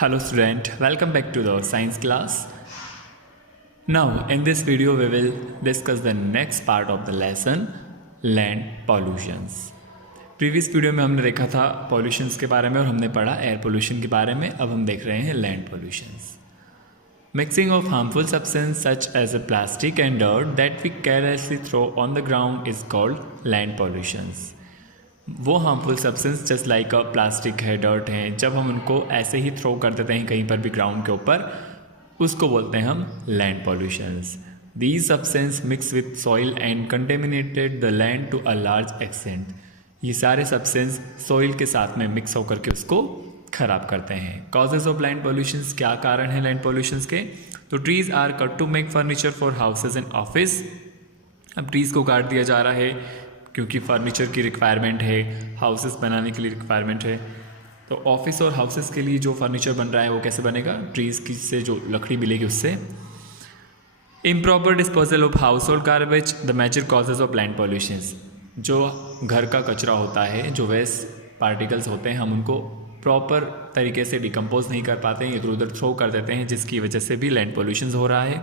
Hello student, welcome back to the science class. Now in this video we will discuss the next part of the lesson land pollutions. Previous video में हमने देखा था pollutions के बारे में और हमने पढ़ा एयर पोल्यूशन के बारे में. अब हम देख रहे हैं land pollutions. Mixing of harmful substances such as a plastic and dirt that we carelessly throw on the ground is called land pollutions. वो harmful substance just like plastic है, डर्ट है, जब हम उनको ऐसे ही थ्रो कर देते हैं कहीं पर भी ग्राउंड के ऊपर, उसको बोलते हैं हम land pollutions. These substance mix with soil and contaminated the land to a large extent. ये सारे सब्सटेंस सॉइल के साथ में मिक्स होकर के उसको खराब करते हैं. कॉजेज ऑफ लैंड पॉल्यूशंस, क्या कारण है लैंड पॉल्यूशंस के? तो trees are cut to make furniture for houses and office. अब ट्रीज को काट दिया जा रहा है क्योंकि फर्नीचर की रिक्वायरमेंट है, हाउसेस बनाने के लिए रिक्वायरमेंट है. तो ऑफिस और हाउसेस के लिए जो फर्नीचर बन रहा है वो कैसे बनेगा? ट्रीज़ की से जो लकड़ी मिलेगी उससे. Improper disposal of household garbage the major causes of land pollutions. जो घर का कचरा होता है, जो वेस्ट पार्टिकल्स होते हैं, हम उनको प्रॉपर तरीके से डिकम्पोज नहीं कर पाते हैं, इधर उधर थ्रो कर देते हैं, जिसकी वजह से भी लैंड पॉल्यूशन हो रहा है.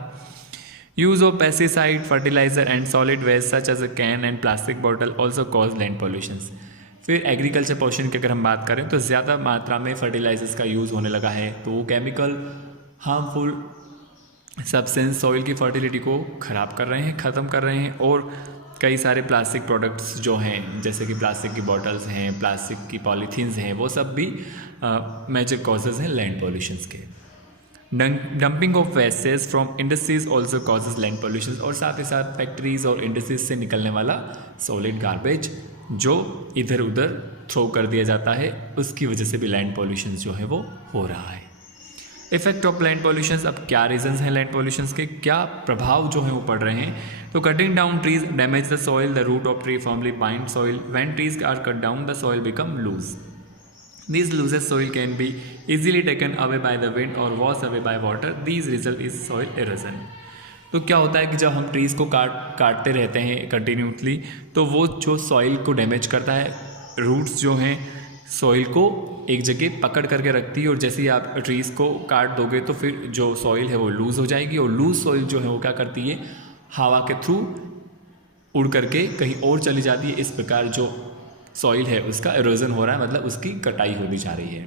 Use of pesticide, fertilizer and solid waste such as a can and plastic bottle also cause land pollutions. फिर एग्रीकल्चर पोल्यूशन की अगर हम बात करें तो ज़्यादा मात्रा में फर्टिलाइजर्स का यूज़ होने लगा है, तो वो केमिकल हार्मफुल सब्सटेंस सॉइल की फर्टिलिटी को ख़राब कर रहे हैं, ख़त्म कर रहे हैं. और कई सारे प्लास्टिक प्रोडक्ट्स जो हैं, जैसे कि प्लास्टिक की बॉटल्स हैं, प्लास्टिक की पॉलीथीन्स हैं, वो सब भी मेजर कॉजेज़ हैं लैंड पॉल्यूशंस के. Dumping of wastage from industries also causes land pollution. और साथ ही साथ फैक्ट्रीज और इंडस्ट्रीज से निकलने वाला सॉलिड गार्बेज जो इधर उधर थ्रो कर दिया जाता है, उसकी वजह से भी लैंड पॉल्यूशन जो है वो हो रहा है. Effect of land pollution. अब क्या रीजंस हैं लैंड पॉल्यूशन के, क्या प्रभाव जो है वो पड़ रहे हैं? तो cutting down trees damage the soil, the root of tree formerly bind soil. When trees are cut down the soil become loose. These loosened soil can be easily taken away by the wind or washed away by water. These result is soil erosion. तो क्या होता है कि जब हम trees को काटते रहते हैं कंटिन्यूसली, तो वो जो सॉइल को डैमेज करता है, रूट्स जो हैं सॉइल को एक जगह पकड़ करके रखती है, और जैसे ही आप ट्रीज़ को काट दोगे तो फिर जो सॉइल है वो लूज़ हो जाएगी, और लूज़ सॉइल जो है वो क्या करती है, हवा के थ्रू उड़ करके कहीं और चली जाती है. इस प्रकार जो सॉइल है उसका एरोजन हो रहा है, मतलब उसकी कटाई होती जा रही है.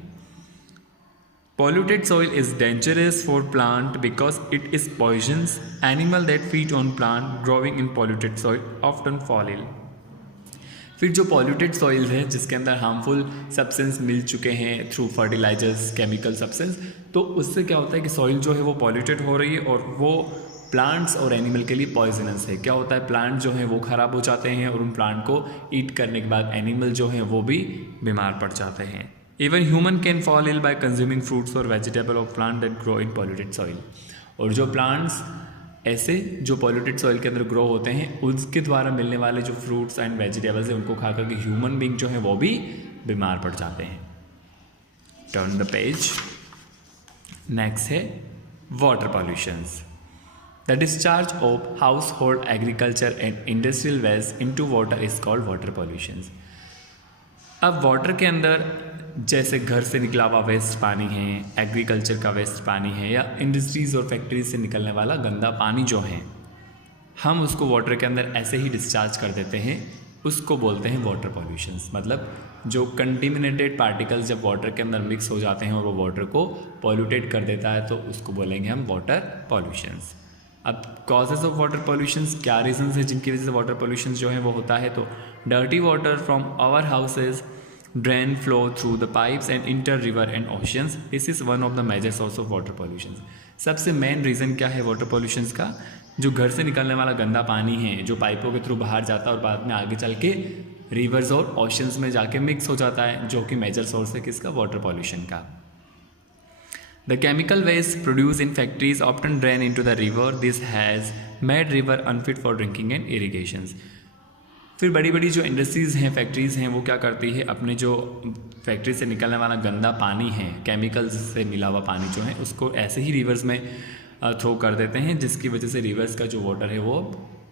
Polluted soil is dangerous for plant because it is poisons. Animal that feed on plant growing in polluted soil often fall ill. फिर जो पॉल्यूटेड सॉइल है जिसके अंदर हार्मफुल सब्सटेंस मिल चुके हैं थ्रू फर्टिलाइजर्स, केमिकल सब्सटेंस, तो उससे क्या होता है कि सॉइल जो है वो पॉल्यूटेड हो रही है और वो प्लांट्स और एनिमल के लिए पॉइजनस है. क्या होता है, प्लांट जो है वो ख़राब हो जाते हैं, और उन प्लांट को ईट करने के बाद एनिमल जो है वो भी बीमार पड़ जाते हैं. Even human can fall ill by consuming fruits और vegetable of plant that grow in polluted soil. और जो प्लांट्स ऐसे जो पॉल्यूटेड सॉइल के अंदर ग्रो होते हैं, उसके द्वारा मिलने वाले जो फ्रूट्स एंड वेजिटेबल्स हैं उनको खा करके ह्यूमन बींग जो है वो भी बीमार पड़ जाते हैं. Turn the page. नेक्स्ट है water pollutions. The discharge of household, agriculture and industrial waste into water is called water pollution. अब वाटर के अंदर जैसे घर से निकला हुआ वेस्ट पानी है, एग्रीकल्चर का वेस्ट पानी है, या इंडस्ट्रीज़ और फैक्ट्रीज से निकलने वाला गंदा पानी जो है, हम उसको वाटर के अंदर ऐसे ही डिस्चार्ज कर देते हैं, उसको बोलते हैं वाटर पॉल्यूशंस. मतलब जो कंटेमिनेटेड पार्टिकल्स जब वाटर के अंदर मिक्स हो जाते हैं और वो वाटर को पॉल्यूटेड कर देता है, तो उसको बोलेंगे हम वाटर पॉल्यूशंस. अब कॉजेज ऑफ वाटर पॉल्यूशंस, क्या रीजंस है जिनकी वजह से वाटर पॉल्यूशन जो है वो होता है? तो dirty water from our houses drain flow through the pipes and enter river and oceans. This is one of the major source of water pollution. सबसे मेन रीज़न क्या है वाटर पॉल्यूशंस का? जो घर से निकलने वाला गंदा पानी है, जो पाइपों के थ्रू बाहर जाता है और बाद में आगे चल के रिवर्स और ओशियंस में जाके मिक्स हो जाता है, जो कि मेजर सोर्स है किसका? वाटर पॉल्यूशन का. The chemical waste produced in factories often drain into the river. This has made river unfit for drinking and irrigations. फिर बड़ी बड़ी जो इंडस्ट्रीज़ हैं, फैक्ट्रीज़ हैं, वो क्या करती है, अपने जो फैक्ट्री से निकलने वाला गंदा पानी है, केमिकल्स से मिला हुआ पानी जो है, उसको ऐसे ही रिवर्स में थ्रो कर देते हैं, जिसकी वजह से रिवर्स का जो वाटर है वो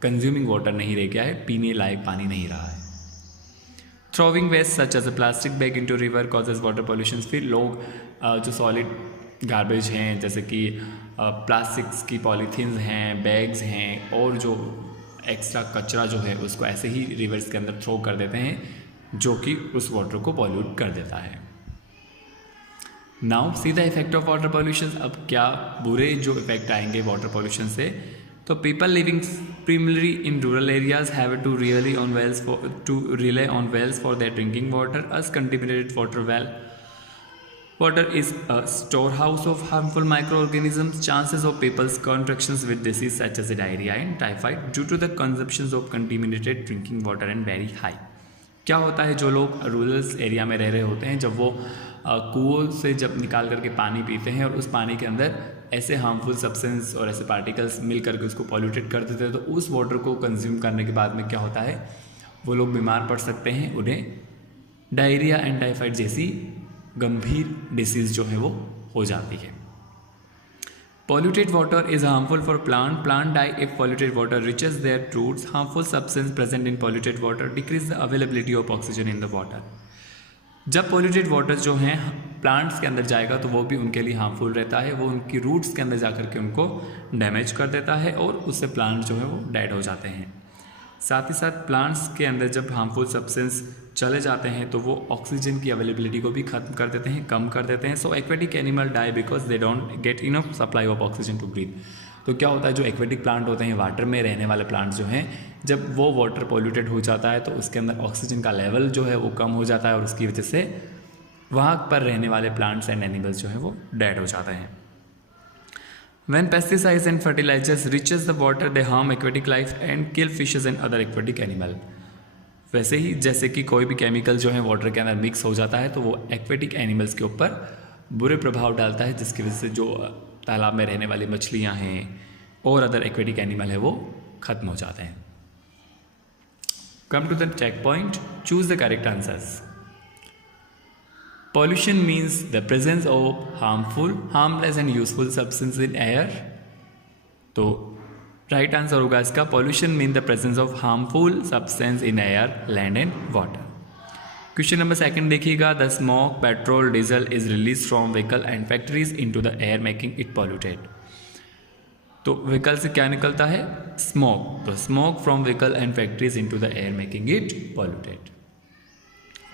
कंज्यूमिंग वाटर नहीं रह गया है, पीने लायक पानी नहीं रहा है. Throwing waste such as a plastic bag into river causes water pollution. फिर लोग जो सॉलिड गार्बेज हैं, जैसे कि प्लास्टिक्स की पॉलीथीन्स हैं, बैग्स हैं, और जो एक्स्ट्रा कचरा जो है उसको ऐसे ही रिवर्स के अंदर थ्रो कर देते हैं, जो कि उस वाटर को पॉल्यूट कर देता है। Now see the effect of water pollution. अब क्या बुरे जो इफेक्ट आएंगे वाटर पॉल्यूशन से, तो people living primarily in rural areas have to rely on wells for their drinking water, as contaminated water is a storehouse of harmful microorganisms. Chances of people's contractions with disease such as diarrhea and typhoid due to the consumption of contaminated drinking water and very high. क्या होता है, जो लोग rural area में रह रहे होते हैं, जब वो कुओं से जब निकाल करके पानी पीते हैं और उस पानी के अंदर ऐसे हार्मफुल सब्सटेंस और ऐसे पार्टिकल्स मिल करके उसको पॉल्यूटेड कर देते हैं, तो उस वाटर को कंज्यूम करने के बाद में क्या होता है, वो लोग बीमार पड़ सकते हैं, उन्हें डायरिया एंड टाइफाइड जैसी गंभीर डिसीज़ जो है वो हो जाती है। Polluted water is harmful for plant die if polluted water reaches their roots. Harmful substance present in polluted water decrease the availability of oxygen in the water. जब polluted water जो हैं प्लांट्स के अंदर जाएगा तो वो भी उनके लिए हार्मफुल रहता है, वो उनकी रूट्स के अंदर जा कर के उनको डैमेज कर देता है और उससे प्लांट जो है वो डेड हो जाते हैं। साथ ही साथ प्लांट्स के अंदर जब हार्मफुल सब्सटेंस चले जाते हैं तो वो ऑक्सीजन की अवेलेबिलिटी को भी ख़त्म कर देते हैं, कम कर देते हैं। So aquatic animal die because they don't get enough supply of oxygen to breathe. तो क्या होता है, जो एक्वेटिक प्लांट होते हैं, वाटर में रहने वाले प्लांट्स जो हैं, जब वो वाटर पॉल्यूटेड हो जाता है तो उसके अंदर ऑक्सीजन का लेवल जो है वो कम हो जाता है और उसकी वजह से वहाँ पर रहने वाले प्लांट्स एंड एनिमल्स जो हैं वो डेड हो जाते हैं। When pesticides and fertilizers reaches the water, they harm aquatic life and kill fishes and other aquatic animal. वैसे ही जैसे कि कोई भी केमिकल जो है वाटर के अंदर मिक्स हो जाता है तो वो एक्वेटिक एनिमल्स के ऊपर बुरे प्रभाव डालता है, जिसकी वजह से जो तालाब में रहने वाली मछलियाँ हैं और अदर एक्वेटिक एनिमल है वो खत्म हो जाते हैं। Come to the checkpoint, choose the correct answers. Pollution means the presence of harmful, harmless and useful substance in air. तो राइट आंसर होगा इसका, pollution mean the presence of harmful substance in air, land and water. Question number second देखिएगा, the smoke, petrol, diesel is release from vehicle and factories into the air making it polluted. तो vehicle से क्या निकलता है, smoke. तो smoke from vehicle and factories into the air making it polluted.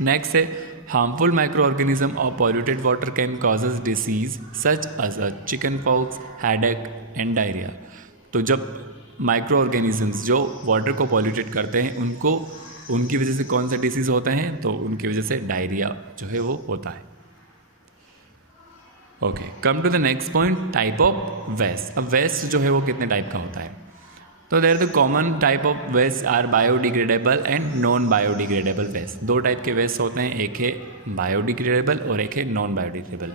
Next है, harmful microorganism और polluted water can causes disease such as a chicken pox, headache and diarrhoea. तो जब माइक्रो ऑर्गेनिजम्स जो water को polluted करते हैं उनको, उनकी वजह से कौन से डिसीज़ होते हैं, तो उनकी वजह से डायरिया जो है वो होता है। Okay, come to the next point, type of waste. अब वेस्ट जो है वो कितने टाइप का होता है, तो there the common type of waste are biodegradable and non biodegradable waste. दो टाइप के वेस्ट होते हैं, एक है बायोडिग्रेडेबल और एक है non biodegradable.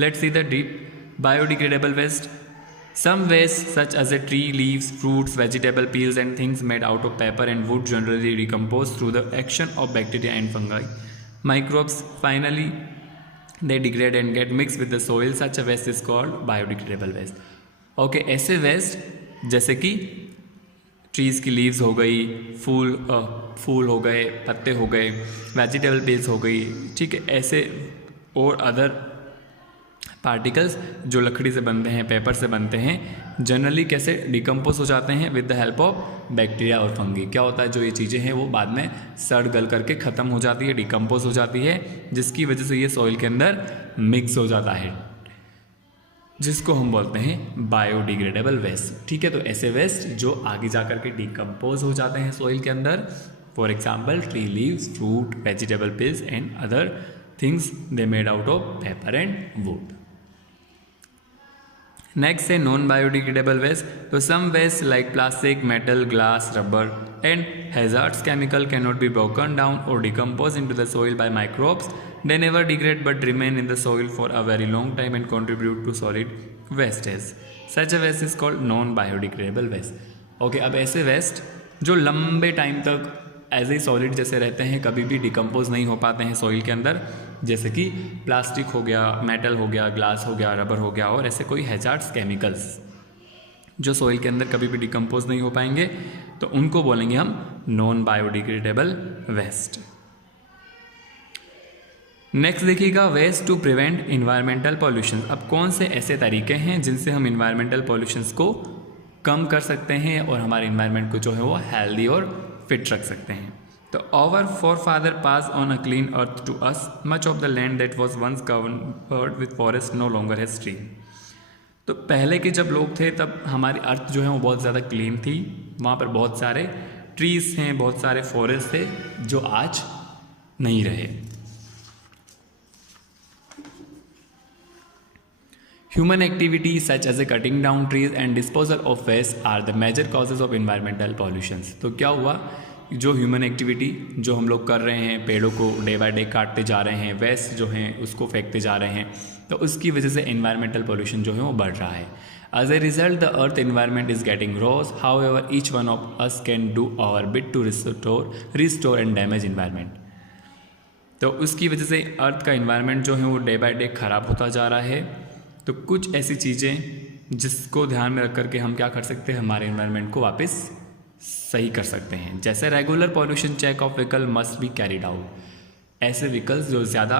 Let's see the deep biodegradable waste. Some waste such as a tree leaves, fruits, vegetable peels and things made out of paper and wood generally decompose through the action of bacteria and fungi. Microbes, finally, they degrade and get mixed with the soil. Such a waste is called biodegradable waste. Okay, ऐसे waste जैसे कि trees की leaves हो गई, फूल हो गए, पत्ते हो गए, वेजिटेबल पील्स हो गई, ठीक है, ऐसे और अदर पार्टिकल्स जो लकड़ी से बनते हैं, पेपर से बनते हैं, जनरली कैसे डिकम्पोज हो जाते हैं with the help of bacteria और फंगी। क्या होता है, जो ये चीज़ें हैं वो बाद में सड़ गल करके ख़त्म हो जाती है, डिकम्पोज हो जाती है, जिसकी वजह से ये सॉइल के अंदर मिक्स हो जाता है, जिसको हम बोलते हैं बायोडिग्रेडेबल वेस्ट। ठीक है, तो ऐसे वेस्ट जो आगे जा कर के डिकम्पोज हो जाते हैं सॉइल के अंदर, for example tree leaves, fruit, vegetable peels and other things they made out of paper and wood. Next है नॉन बायोडिग्रेडेबल वेस्ट। तो some waste like plastic, metal, glass, rubber and hazards chemical can not be broken down और decompose into the soil by microbes. They never degrade but remain in the soil for a very long time and contribute to solid wastage. Such a waste is called non-biodegradable waste. Okay, अब ऐसे waste जो लंबे time तक as a solid जैसे रहते हैं, कभी भी डिकम्पोज नहीं हो पाते हैं सॉइल के अंदर, जैसे कि प्लास्टिक हो गया, मेटल हो गया, ग्लास हो गया, रबर हो गया और ऐसे कोई हैजार्ड्स केमिकल्स जो सॉइल के अंदर कभी भी डिकम्पोज नहीं हो पाएंगे, तो उनको बोलेंगे हम नॉन बायोडिग्रेडेबल वेस्ट। नेक्स्ट देखिएगा waste to prevent environmental pollution. अब कौन से ऐसे तरीके हैं जिनसे हम इन्वायरमेंटल पॉल्यूशंस को कम कर सकते हैं और हमारे इन्वायरमेंट को जो है वो हेल्दी और फिट रख सकते हैं। तो our forefather pass on a clean earth to us, much of the land that was once covered with forest no longer has tree. तो पहले के जब लोग थे तब हमारी अर्थ जो है वो बहुत ज़्यादा क्लीन थी, वहाँ पर बहुत सारे ट्रीज हैं, बहुत सारे फॉरेस्ट थे जो आज नहीं रहे। Human activities such as cutting down trees and disposal of waste are the major causes of environmental pollutions। तो क्या हुआ, जो ह्यूमन एक्टिविटी जो हम लोग कर रहे हैं, पेड़ों को डे बाय डे काटते जा रहे हैं, वेस्ट जो हैं उसको फेंकते जा रहे हैं, तो उसकी वजह से environmental pollution जो है वो बढ़ रहा है। As a result, the earth environment is getting worse. However, each one of us can do our bit to restore and damage environment। तो उसकी वजह से अर्थ का इन्वायरमेंट जो है वो डे बाय डे ख़राब होता जा रहा है। तो कुछ ऐसी चीज़ें जिसको ध्यान में रख करके हम क्या कर सकते हैं, हमारे इन्वायरमेंट को वापस सही कर सकते हैं। जैसे regular pollution check of vehicle must be carried out. ऐसे व्हीकल्स जो ज़्यादा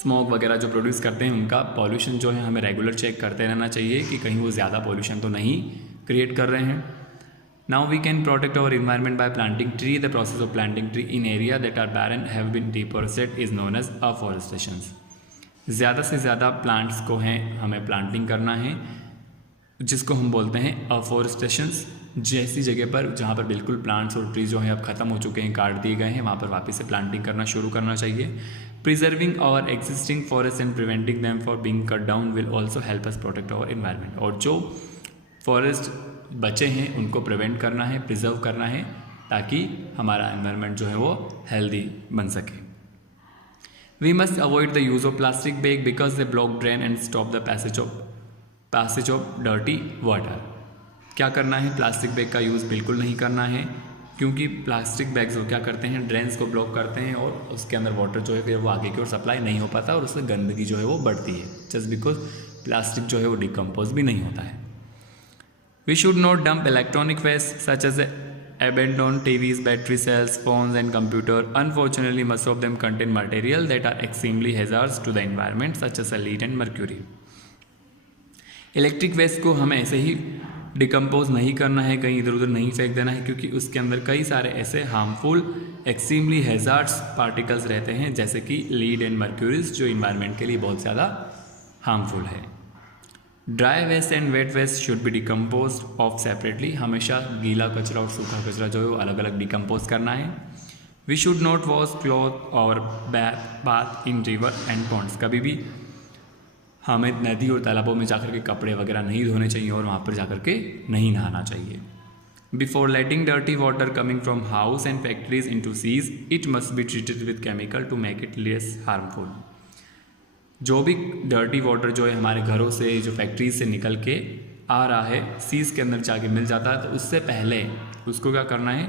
स्मोक वगैरह जो प्रोड्यूस करते हैं उनका पॉल्यूशन जो है हमें रेगुलर चेक करते रहना चाहिए कि कहीं वो ज़्यादा पॉल्यूशन तो नहीं क्रिएट कर रहे हैं। Now we can protect our environment by planting tree. The process of planting tree in area that are barren have been deforested is known as afforestation. ज़्यादा से ज़्यादा प्लांट्स को हैं हमें प्लांटिंग करना है, जिसको हम बोलते हैं अफॉरेस्टेशंस। जैसी जगह पर जहाँ पर बिल्कुल प्लांट्स और ट्रीज जो हैं अब ख़त्म हो चुके हैं, काट दिए गए हैं, वहाँ पर वापस से प्लांटिंग करना शुरू करना चाहिए। Preserving our existing forest and preventing them for being cut down will also help us protect our environment. और जो फॉरेस्ट बचे हैं उनको प्रिवेंट करना है, प्रिजर्व करना है, ताकि हमारा इन्वायरमेंट जो है वो हेल्दी बन सके। We must avoid the use of plastic bag because they block drain and stop the passage of dirty water। क्या करना है, प्लास्टिक बैग का यूज़ बिल्कुल नहीं करना है, क्योंकि प्लास्टिक बैग्स वो क्या करते हैं, ड्रेन्स को ब्लॉक करते हैं और उसके अंदर वाटर जो है फिर वो आगे की ओर सप्लाई नहीं हो पाता और उससे गंदगी जो है वो बढ़ती है, जस्ट बिकॉज प्लास्टिक जो है वो डिकम्पोज भी नहीं होता है। We should not dump electronic waste such as abandoned TVs, battery cells, phones and computer. Unfortunately, most of them contain material that are extremely hazardous to the environment such as lead and mercury। Electric waste को हमें ऐसे ही decompose नहीं करना है, कहीं इधर उधर नहीं फेंक देना है, क्योंकि उसके अंदर कई सारे ऐसे हार्मफुल एक्सट्रीमली हैजार्ड्स पार्टिकल्स रहते हैं, जैसे कि लीड एंड मर्क्यूरीज, जो इन्वायरमेंट के लिए बहुत ज़्यादा हार्मफुल है। Dry waste and wet waste should be decompose of separately. हमेशा गीला कचरा और सूखा कचरा जो है वो अलग अलग डिकम्पोज करना है। We should not wash cloth और bath in river and ponds. कभी भी हमें नदी और तालाबों में जाकर के कपड़े वगैरह नहीं धोने चाहिए और वहाँ पर जाकर के नहीं नहाना चाहिए। Before letting dirty water coming from house and factories into seas, it must be treated with chemical to make it less harmful. जो भी डर्टी वाटर जो है हमारे घरों से, जो फैक्ट्रीज से निकल के आ रहा है, सीज के अंदर जाके मिल जाता है, तो उससे पहले उसको क्या करना है,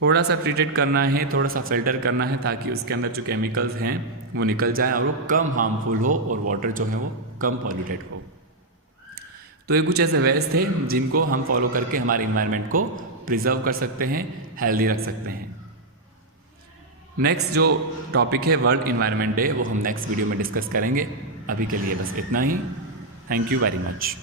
थोड़ा सा ट्रीटेड करना है, थोड़ा सा फिल्टर करना है, ताकि उसके अंदर जो केमिकल्स हैं वो निकल जाए और वो कम हार्मफुल हो और वाटर जो है वो कम पॉल्यूटेड हो। तो ये कुछ ऐसे वेज थे जिनको हम फॉलो करके हमारे इन्वायरमेंट को प्रिजर्व कर सकते हैं, हेल्दी रख सकते हैं। नेक्स्ट जो टॉपिक है वर्ल्ड इन्वायरमेंट डे, वो हम नेक्स्ट वीडियो में डिस्कस करेंगे। अभी के लिए बस इतना ही। Thank you very much.